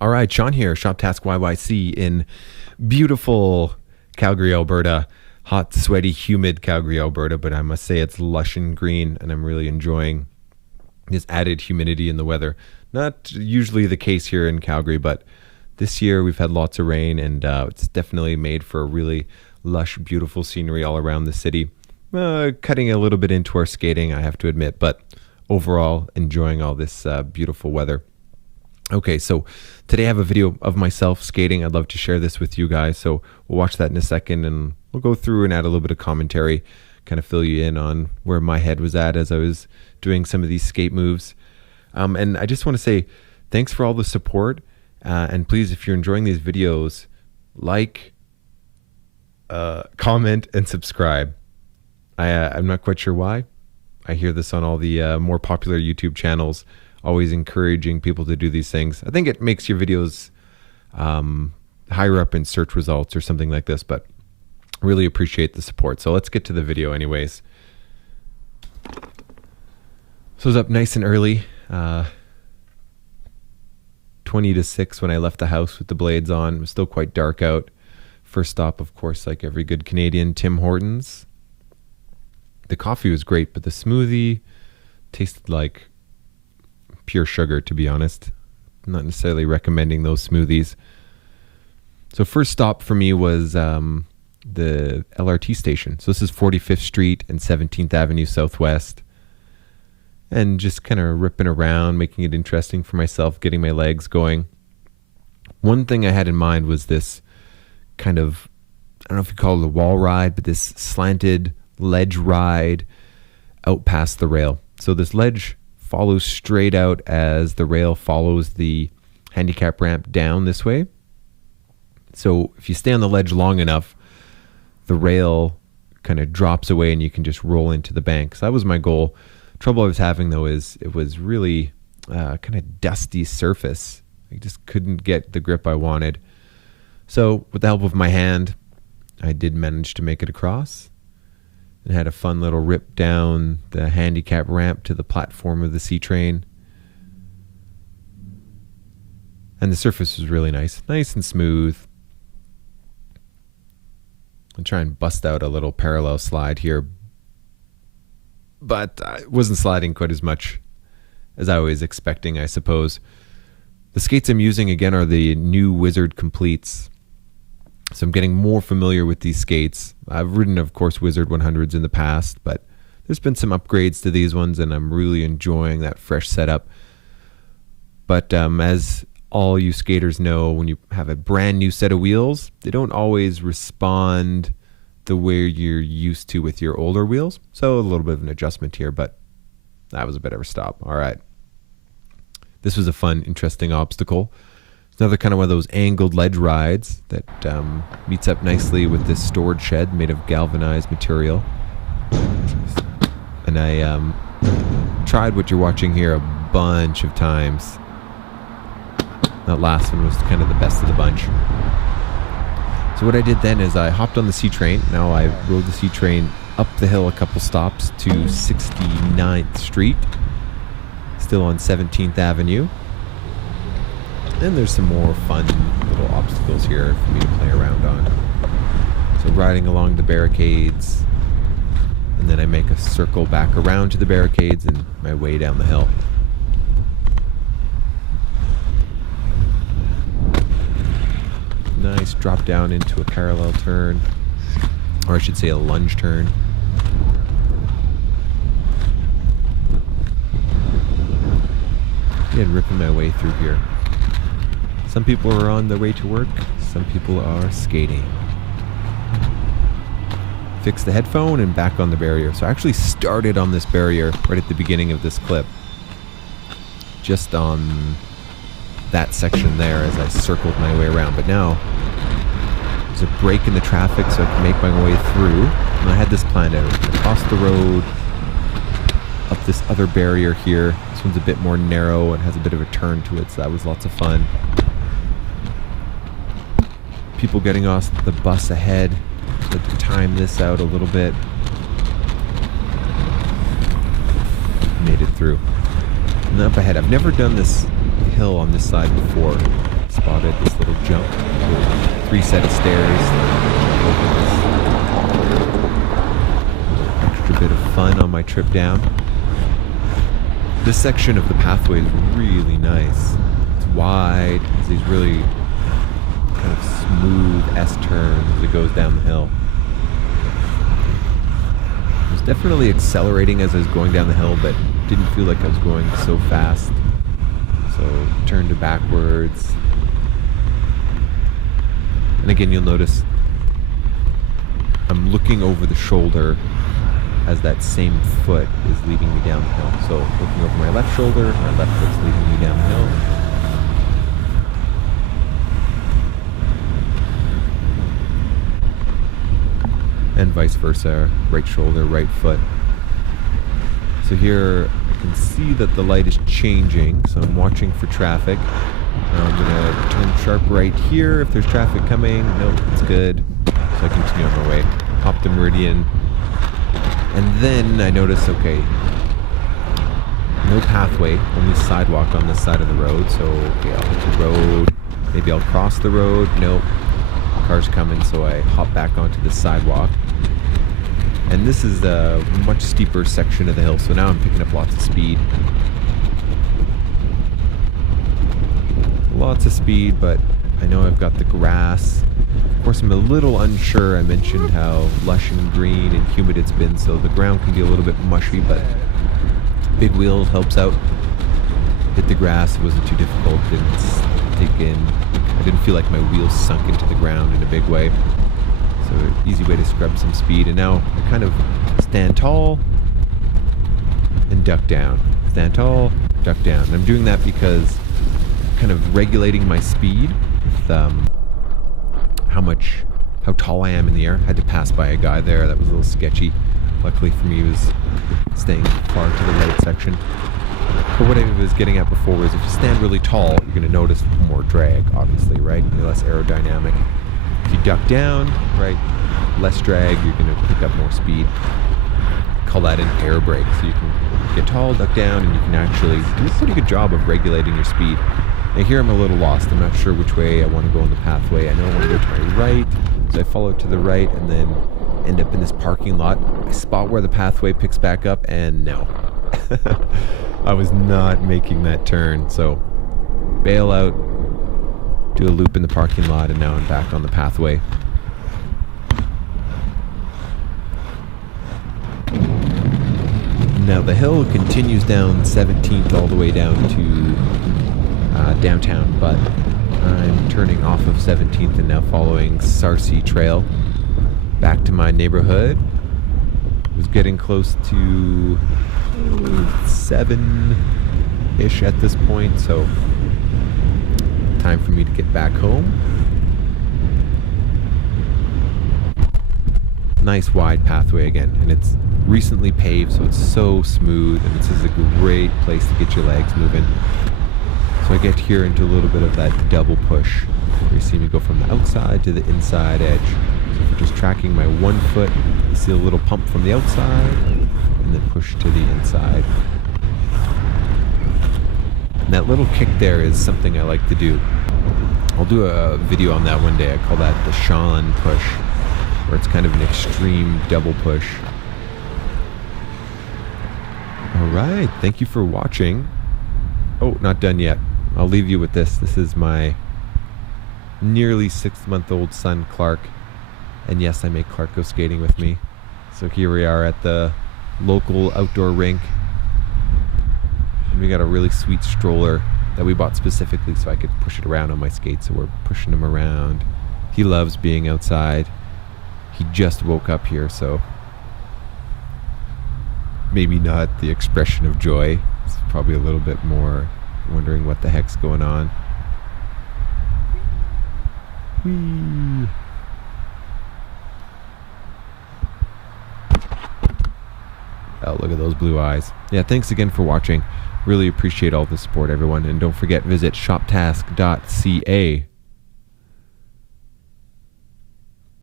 All right, Shaun here, Shop Task YYC in beautiful Calgary, Alberta. Hot, sweaty, humid Calgary, Alberta, but I must say it's lush and green, and I'm really enjoying this added humidity in the weather. Not usually the case here in Calgary, but this year we've had lots of rain, and it's definitely made for a really lush, beautiful scenery all around the city. Cutting a little bit into our skating, I have to admit, but overall enjoying all this beautiful weather. Okay, so today I have a video of myself skating. I'd love to share this with you guys, so we'll watch that in a second, and we'll go through and add a little bit of commentary, kind of fill you in on where my head was at as I was doing some of these skate moves. And I just want to say thanks for all the support, and please, if you're enjoying these videos, like, comment, and subscribe. I'm not quite sure why. I hear this on all the more popular YouTube channels, always encouraging people to do these things. I think it makes your videos higher up in search results or something like this, but really appreciate the support. So let's get to the video anyways. So I was up nice and early, 20 to 6 when I left the house with the blades on. It was still quite dark out. First stop, of course, like every good Canadian, Tim Hortons. The coffee was great, but the smoothie tasted like pure sugar, to be honest. Not necessarily recommending those smoothies. So first stop for me was the LRT station. So this is 45th Street and 17th Avenue Southwest. And just kind of ripping around, making it interesting for myself, getting my legs going. One thing I had in mind was this kind of, I don't know if you call it a wall ride, but this slanted ledge ride out past the rail. So this ledge follows straight out as the rail follows the handicap ramp down this way. So if you stay on the ledge long enough, the rail kind of drops away and you can just roll into the bank. So that was my goal. Trouble I was having though is it was really kind of dusty surface. I just couldn't get the grip I wanted. So with the help of my hand, I did manage to make it across. And had a fun little rip down the handicap ramp to the platform of the C train. And the surface was really nice and smooth. I'll try and bust out a little parallel slide here, but I wasn't sliding quite as much as I was expecting, I suppose. The skates I'm using again are the new Wizard Completes. So I'm getting more familiar with these skates. I've ridden, of course, Wizard 100s in the past, but there's been some upgrades to these ones, and I'm really enjoying that fresh setup. But as all you skaters know, when you have a brand new set of wheels, they don't always respond the way you're used to with your older wheels. So a little bit of an adjustment here, but that was a bit of a stop. All right. This was a fun, interesting obstacle. Another kind of one of those angled ledge rides that meets up nicely with this storage shed made of galvanized material. And I tried what you're watching here a bunch of times. That last one was kind of the best of the bunch. So what I did then is I hopped on the C train. Now I rode the C train up the hill a couple stops to 69th Street. Still on 17th Avenue. And there's some more fun little obstacles here for me to play around on. So riding along the barricades, and then I make a circle back around to the barricades and my way down the hill. Nice drop down into a parallel turn, or I should say a lunge turn. And ripping my way through here. Some people are on their way to work, some people are skating. Fix the headphone and back on the barrier. So I actually started on this barrier right at the beginning of this clip. Just on that section there as I circled my way around. But now there's a break in the traffic so I can make my way through. And I had this planned out. Across the road, up this other barrier here. This one's a bit more narrow and has a bit of a turn to it, so that was lots of fun. People getting off the bus ahead. Let's time this out a little bit. Made it through. And up ahead, I've never done this hill on this side before. spotted this little jump. 3 set of stairs. Extra bit of fun on my trip down. This section of the pathway is really nice. It's wide. It's these really kind of smooth S-turns as it goes down the hill. I was definitely accelerating as I was going down the hill, but didn't feel like I was going so fast. So turned to backwards. And again, you'll notice I'm looking over the shoulder as that same foot is leading me down the hill. So looking over my left shoulder, my left foot's leading me down the hill. And vice versa, right shoulder, right foot. So here I can see that the light is changing, so I'm watching for traffic. Now I'm gonna turn sharp right here if there's traffic coming. Nope, it's good. So I continue on my way. Hop the meridian. And then I notice, okay, no pathway, only sidewalk on this side of the road. So, okay, I'll hit the road. Maybe I'll cross the road. Nope. Car's coming, so I hop back onto the sidewalk. And this is a much steeper section of the hill, so now I'm picking up lots of speed. Lots of speed, but I know I've got the grass. Of course, I'm a little unsure. I mentioned how lush and green and humid it's been, so the ground can be a little bit mushy, but big wheels helps out. Hit the grass, it wasn't too difficult, didn't stick in. I didn't feel like my wheels sunk into the ground in a big way. So easy way to scrub some speed. And now I kind of stand tall and duck down. Stand tall, duck down. And I'm doing that because I'm kind of regulating my speed with how tall I am in the air. I had to pass by a guy there that was a little sketchy. Luckily for me, he was staying far to the right section. But what I was getting at before was if you stand really tall, you're going to notice more drag, obviously, right? You're less aerodynamic. If you duck down, right, less drag, you're going to pick up more speed. Call that an air brake. So you can get tall, duck down, and you can actually do a pretty good job of regulating your speed. Now here I'm a little lost. I'm not sure which way I want to go on the pathway. I know I want to go to my right, so I follow to the right and then end up in this parking lot. I spot where the pathway picks back up, and no. I was not making that turn, so bail out, do a loop in the parking lot, and now I'm back on the pathway. Now the hill continues down 17th all the way down to downtown, but I'm turning off of 17th and now following Sarcee Trail back to my neighborhood. Was getting close to 7-ish at this point, so time for me to get back home. Nice wide pathway again, and it's recently paved, so it's so smooth, and this is a great place to get your legs moving. So I get here into a little bit of that double push, where you see me go from the outside to the inside edge. So if you're just tracking my one foot, you see a little pump from the outside, and then push to the inside. And that little kick there is something I like to do. I'll do a video on that one day. I call that the Shaun push, where it's kind of an extreme double push. Alright, thank you for watching. Oh, not done yet. I'll leave you with this. This is my nearly 6-month-old son, Clark. And yes, I make Clark go skating with me. So here we are at the local outdoor rink. And we got a really sweet stroller that we bought specifically so I could push it around on my skates. So we're pushing him around. He loves being outside. He just woke up here, so maybe not the expression of joy. It's probably a little bit more wondering what the heck's going on. Whee! Oh, look at those blue eyes. Yeah, thanks again for watching. Really appreciate all the support, everyone. And don't forget, visit shoptask.ca